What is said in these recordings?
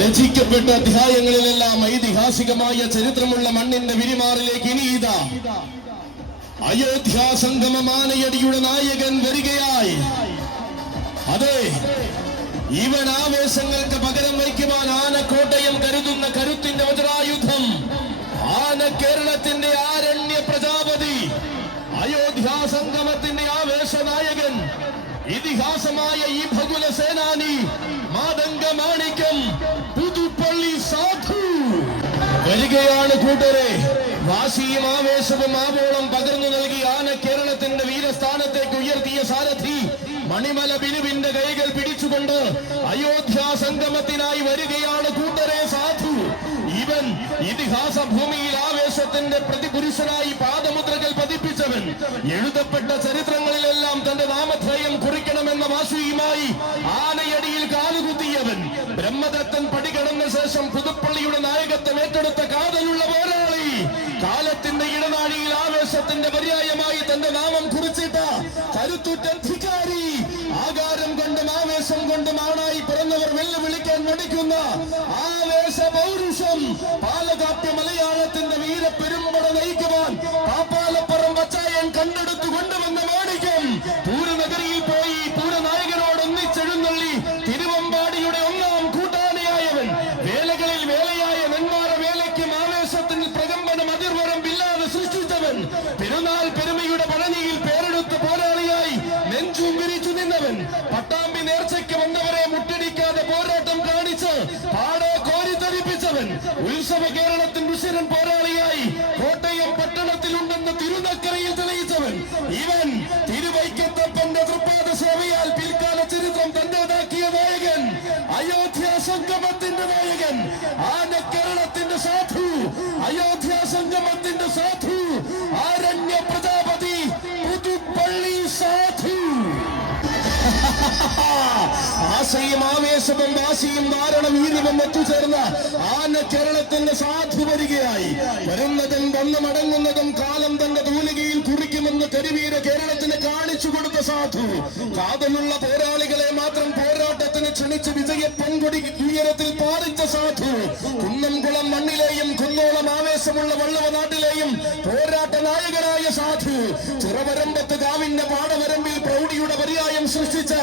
രചിക്കപ്പെട്ട അധ്യായങ്ങളിലെല്ലാം ഐതിഹാസികമായ ചരിത്രമുള്ള മണ്ണിന്റെ വിരിമാറിലേക്ക് ഇനി ഇതാ. അയോധ്യ സംഗമ മാനയടിയുടെ നായകൻ വരികയായി. അതെ ഇവൻ ആവേശങ്ങൾക്ക് പകരം വയ്ക്കുവാൻ ആനക്കോട്ടയം കരുതുന്ന കരുത്തിന്റെ വജ്രായുധം ആന കേരളത്തിന്റെ ആരണ്യ പ്രജാപതി അയോധ്യ സംഗമത്തിന്റെ ആവേശ നായകൻ ഇതിഹാസമായ ഈ ഭഗുല സേനാനി വരികയാണ് കൂട്ടരെ. വാശിയും ആവേശവും ആവോളം പകർന്നു നൽകി ആന കേരളത്തിന്റെ വീരസ്ഥാനത്തേക്ക് ഉയർത്തിയ സാരഥി മണിമല ബിനുവിന്റെ കൈകൾ പിടിച്ചുകൊണ്ട് അയോധ്യ സംഗമത്തിനായി വരികയാണ് കൂട്ടരെ സാധു. ഇവൻ ഇതിഹാസ ഭൂമിയിൽ ആവേശത്തിന്റെ പ്രതിപുരുഷനായി പാദമുദ്രകൾ പതിപ്പിച്ചവൻ. എഴുതപ്പെട്ട ചരിത്രങ്ങളിലെല്ലാം തന്റെ നാമധേയം കുറിക്കണമെന്ന വാശിയുമായി ആനയടിയിൽ കാലുകുത്തിയവൻ. ബ്രഹ്മദത്തൻ പടികടന്ന ശേഷം പുതുപ്പള്ളിയുടെ നായകത്വം ആവേശത്തിന്റെ പര്യായമായി തന്റെ നാമം കുറിച്ചിട്ട കരുത്തുറ്റ അധികാരി ആകാരം കൊണ്ടും ആവേശം കൊണ്ടും ആണായി പിറന്നവർ വെല്ലുവിളിക്കാൻ മടിക്കുന്ന ആവേശ പൗരുഷം പാലകാപ്യ മലയാളത്തിന്റെ വീരപ്പെരുമ്പട നയിക്കുവാൻ പാപ്പാലപ്പുറം വച്ചായൻ കണ്ടെടുത്തു പട്ടാമ്പി നേർച്ചയ്ക്ക് വന്നവരെ മുട്ടടിക്കാതെ പോരാട്ടം കാണിച്ച് പാടെ കോരിത്തരിപ്പിച്ചവൻ ഉത്സവ കേരളത്തിൻ ഋഷിരൻ പോരാളിയായി കോട്ടയം പട്ടണത്തിലുണ്ടെന്ന് തിരുനക്കരയിൽ തെളിയിച്ചവൻ. ഇവൻ തിരുവൈക്കത്തപ്പന്റെ തൃപ്പാദ സേവയാൽ പിൽക്കാല ചരിത്രം തന്റേതാക്കിയ നായകൻ. അയോധ്യ സംഗമത്തിന്റെ നായകൻ. ആന കേരളത്തിന്റെ സാധു. അയോധ്യ സംഗമത്തിന്റെ സാധു. ആരണ്യ പ്രജാപതി. പുതുപ്പള്ളി സാധു ആശയും ആവേശവും വാശിയും ധാരണ വീര്യവും ഒത്തുചേർന്ന ആന കേരളത്തിന്റെ സാധു വരികയായി. വരുന്നതും വന്ന് മടങ്ങുന്നതും കാലം തന്റെ തൂലികയിൽ കുറിക്കുമെന്ന് കരുവീര കേരളത്തിന് കാണിച്ചു കൊടുത്ത സാധു. കാതലുള്ള പോരാളികളെ മാത്രം പോരാട്ടത്തിന് ക്ഷണിച്ച് വിജയ പൊൻകൊടി ഉയരത്തിൽ പാടിച്ച സാധു. കുന്നംകുളം മണ്ണിലെയും കുന്നോളം ആവേശമുള്ള വള്ളവ നാട്ടിലെയും പോരാട്ട നായകനായ സാധു. ചിറവരമ്പത്ത് കാവിന്റെ പാടവരമ്പിൽ സൃഷ്ടിച്ച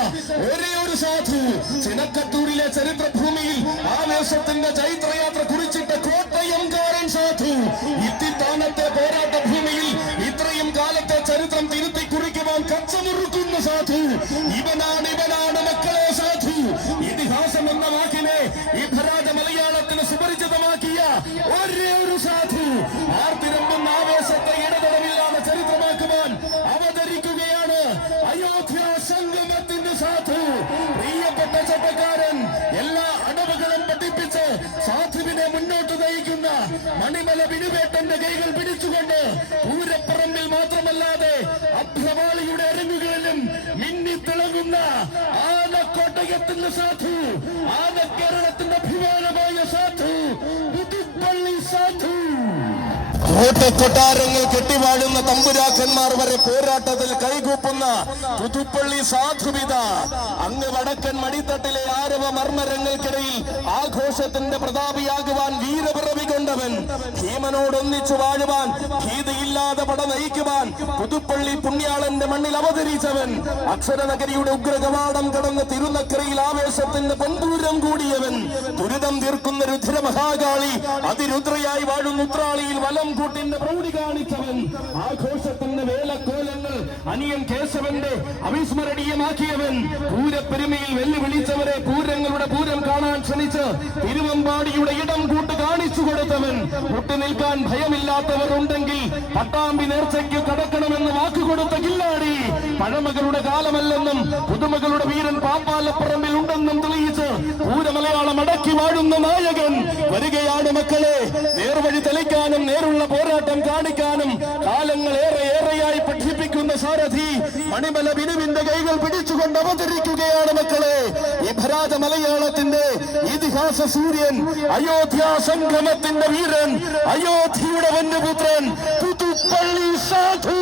ഒരേ ഒരു സാധു. ചിനക്കത്തൂരിലെ ചരിത്രഭൂമിയിൽ ആവേശത്തിന്റെ ചൈത്രയാത്ര കുറിച്ചിട്ട കോട്ടയംകാരൻ സാധു. ഇത്തിത്താനത്തെ പോരാട്ട ഭൂമിയിൽ ഇത്രയും കാലത്തെ ചരിത്രം തിരുത്തി കുറിക്കുവാൻ കച്ചമുറുക്കുന്ന സാധു. ഇവനാണ് ഇവനാണ് മക്കളെ സാധു. ഇതിഹാസം എന്ന വാക്കിനെ ഈ ഭരാജ മലയാളത്തിന് സുപരിചിതമാക്കിയ ഒരേ ഒരു സാധു. ആർത്തിരമ്പുന്ന മണിമല വിനുവേട്ടന്റെ കൈകൾ പിടിച്ചുകൊണ്ട് പൂരപ്പറമ്പിൽ മാത്രമല്ലാതെ അഭ്രവാളിയുടെ അരങ്ങുകളിലും മിന്നി തിളങ്ങുന്ന ആന കോട്ടയത്തിന്റെ സാധു ആന കേരളത്തിന്റെ കോട്ടക്കൊട്ടാരങ്ങൾ കെട്ടിവാഴുന്ന തമ്പുരാക്കന്മാർ വരെ പോരാട്ടത്തിൽ കൈകൂപ്പുന്ന പുതുപ്പള്ളി സാധുവിത അങ്ങ് വടക്കൻ മടിത്തട്ടിലെ ആരവ മർമ്മരങ്ങൾക്കിടയിൽ ആഘോഷത്തിന്റെ പ്രതാപിയാകുവാൻ വീരപിറവി കൊണ്ടവൻ. ഭീമനോടൊന്നിച്ചു വാഴുവാൻ ഭീതിയില്ലാതെ പട നയിക്കുവാൻ പുതുപ്പള്ളി പുണ്യാളന്റെ മണ്ണിൽ അവതരിച്ചവൻ. അക്ഷരനഗരിയുടെ ഉഗ്രകവാടം കടന്ന് തിരുനക്കരയിൽ ആവേശത്തിന്റെ പൊന്തൂരം കൂടിയവൻ. ദുരിതം തീർക്കുന്ന രുദ്ര മഹാകാളി അതിരുദ്രയായി വാഴുന്ന വലം കൂട്ടിന്റെ പ്രൗഢി കാണിച്ചവൻ ആഘോഷത്തിന്റെ വേലക്കോലങ്ങൾ അനിയൻ കേശവന്റെ അവിസ്മരണീയമാക്കിയവൻ പൂരപ്പെരുമയിൽ വെല്ലുവിളിച്ചവരെ പൂരങ്ങളുടെ പൂരം കാണാൻ ക്ഷണിച്ച് തിരുവമ്പാടിയുടെ ഇടം കൂട്ട് കാണിച്ചു കൊടുത്തവൻ. മുട്ടുനിൽക്കാൻ ഭയമില്ലാത്തവർ ഉണ്ടെങ്കിൽ പട്ടാമ്പി നേർച്ചയ്ക്ക് കടക്കണമെന്ന് വാക്കുകൊടുത്ത കില്ലാടി. പഴമകളുടെ കാലമല്ലെന്നും പുതുമകളുടെ വീരൻ പാപ്പാലപ്പറമ്പിൽ ഉണ്ടെന്നും തെളിയിച്ച് പൂരമലയാളം അടക്കി വാഴുന്ന നായകൻ കാണിക്കാനും കാലങ്ങൾ ഏറെ ഏറെയായി പഠിപ്പിക്കുന്ന സാരഥി മണിമല ബിനുവിന്റെ കൈകൾ പിടിച്ചുകൊണ്ട് അവതരിക്കുകയാണ് മക്കളെ. ഈ ഭരാജ മലയാളത്തിന്റെ ഇതിഹാസ സൂര്യൻ അയോധ്യ സംഗമത്തിന്റെ വീരൻ അയോധ്യയുടെ വന്യപുത്രൻ പുതുപ്പള്ളി സാധു.